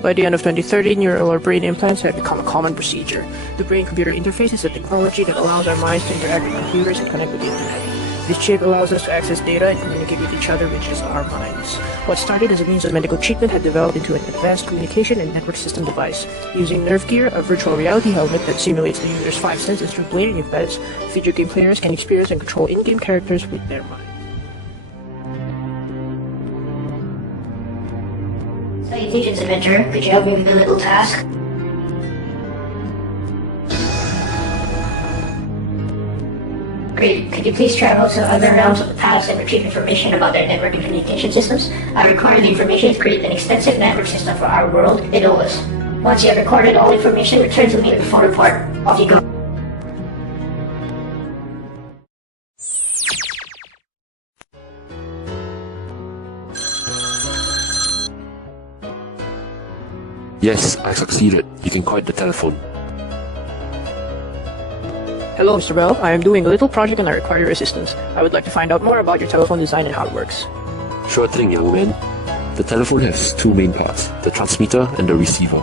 By the end of 2030, neural or brain implants have become a common procedure. The brain-computer interface is a technology that allows our minds to interact with computers and connect with the internet. This chip allows us to access data and communicate with each other with just our minds. What started as a means of medical treatment had developed into an advanced communication and network system device. Using Nerve Gear, a virtual reality helmet that simulates the user's 5 senses through playing events, video game players can experience and control in-game characters with their mind. Salutations, adventurer. Could you help me with a little task? Great. Could you please travel to other realms of the past and retrieve information about their network and communication systems? I require the information to create an extensive network system for our world, Idolus. Once you have recorded all information, return to me with a full report. Off you go. Yes, I succeeded. You can quiet the telephone. Hello, Mr. Bell. I am doing a little project and I require your assistance. I would like to find out more about your telephone design and how it works. Sure thing, young man. The telephone has two main parts, the transmitter and the receiver.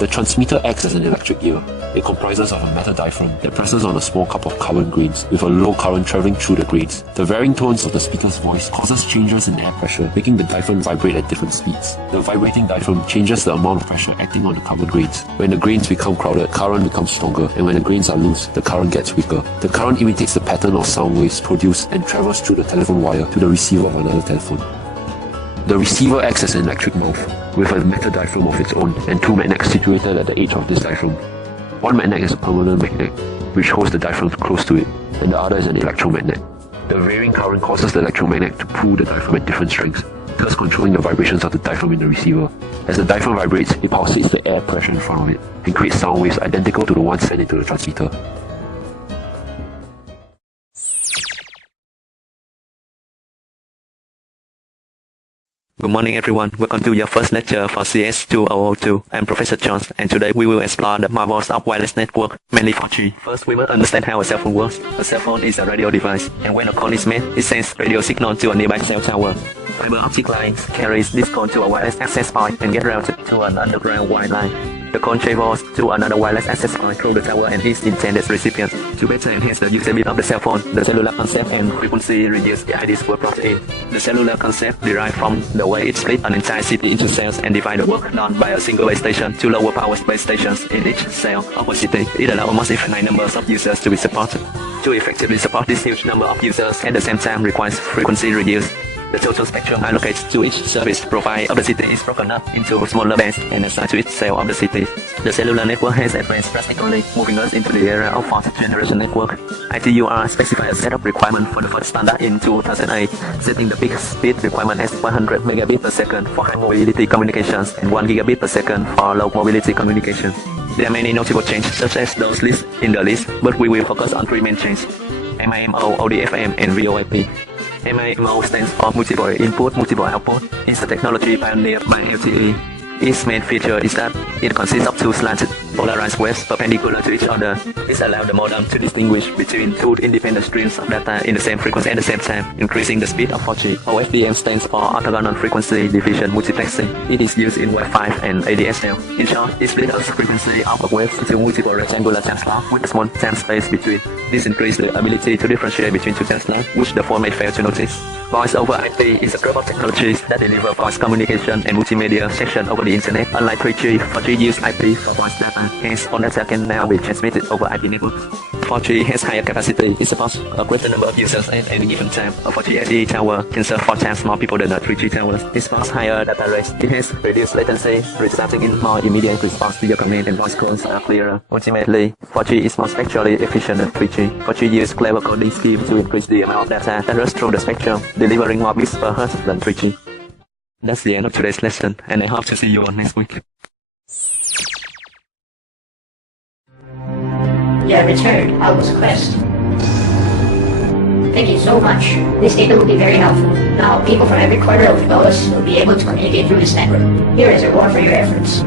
The transmitter acts as an electric ear. It comprises of a metal diaphragm that presses on a small cup of carbon grains with a low current traveling through the grains. The varying tones of the speaker's voice causes changes in air pressure, making the diaphragm vibrate at different speeds. The vibrating diaphragm changes the amount of pressure acting on the carbon grains. When the grains become crowded, current becomes stronger, and when the grains are loose, the current gets weaker. The current imitates the pattern of sound waves produced and travels through the telephone wire to the receiver of another telephone. The receiver acts as an electric mouth, with a metal diaphragm of its own and two magnets situated at the edge of this diaphragm. One magnet is a permanent magnet, which holds the diaphragm close to it, and the other is an electromagnet. The varying current causes the electromagnet to pull the diaphragm at different strengths, thus controlling the vibrations of the diaphragm in the receiver. As the diaphragm vibrates, it pulsates the air pressure in front of it, and creates sound waves identical to the ones sent into the transmitter. Good morning everyone, welcome to your first lecture for CS1002. I'm Professor Jones and today we will explore the marvels of wireless network, mainly 4G. First we will understand how a cell phone works. A cell phone is a radio device and when a call is made, it sends radio signal to a nearby cell tower. Fiber optic lines carries this call to a wireless access point and get routed to an underground wire line. The call travels to another wireless access point through the tower and its intended recipient. To better enhance the usability of the cell phone, the cellular concept and frequency reduced IDs were brought in. The cellular concept derived from the way it split an entire city into cells and divided work done by a single base station to lower power base stations in each cell of a city. It allows almost infinite numbers of users to be supported. To effectively support this huge number of users at the same time requires frequency reduced. The total spectrum allocated to each service profile of the city is broken up into smaller bands and assigned to each cell of the city. The cellular network has advanced drastically, moving us into the era of fourth generation network. ITUR specified a setup requirement for the first standard in 2008, setting the peak speed requirement as 100 megabit per second for high mobility communications and 1 gigabit per second for low mobility communications. There are many notable changes such as those listed in the list, but we will focus on three main changes: MIMO, ODFM, and VoIP. MIMO stands for Multiple Input, Multiple Output. It's a technology pioneered by LTE. Its main feature is that it consists of two slanted, polarized waves perpendicular to each other. This allows the modem to distinguish between two independent streams of data in the same frequency at the same time, increasing the speed of 4G. OFDM stands for Orthogonal Frequency Division Multiplexing. It is used in Wave 5 and ADSL. In short, it splits the frequency of a wave into multiple rectangular time slots with a small time space between. This increases the ability to differentiate between two time slots, which the phone may fail to notice. Voice over IP is a group of technologies that deliver voice communication and multimedia section over the internet. Unlike 3G, 4G uses IP for voice data, hence all data can now be transmitted over IP networks. 4G has higher capacity. It supports a greater number of users at any given time. A 4G LTE tower can serve 4 times more people than a 3G tower. It supports higher data rates. It has reduced latency, resulting in more immediate response to your command and voice calls are clearer. Ultimately, 4G is more spectrally efficient than 3G. 4G uses clever coding scheme to increase the amount of data that runs through the spectrum, delivering more bits per hertz than 3G. That's the end of today's lesson, and I hope to see you all next week. You have returned. How was the quest? Thank you so much. This data will be very helpful. Now, people from every corner of Idolus will be able to communicate through this network. Here is a reward for your efforts.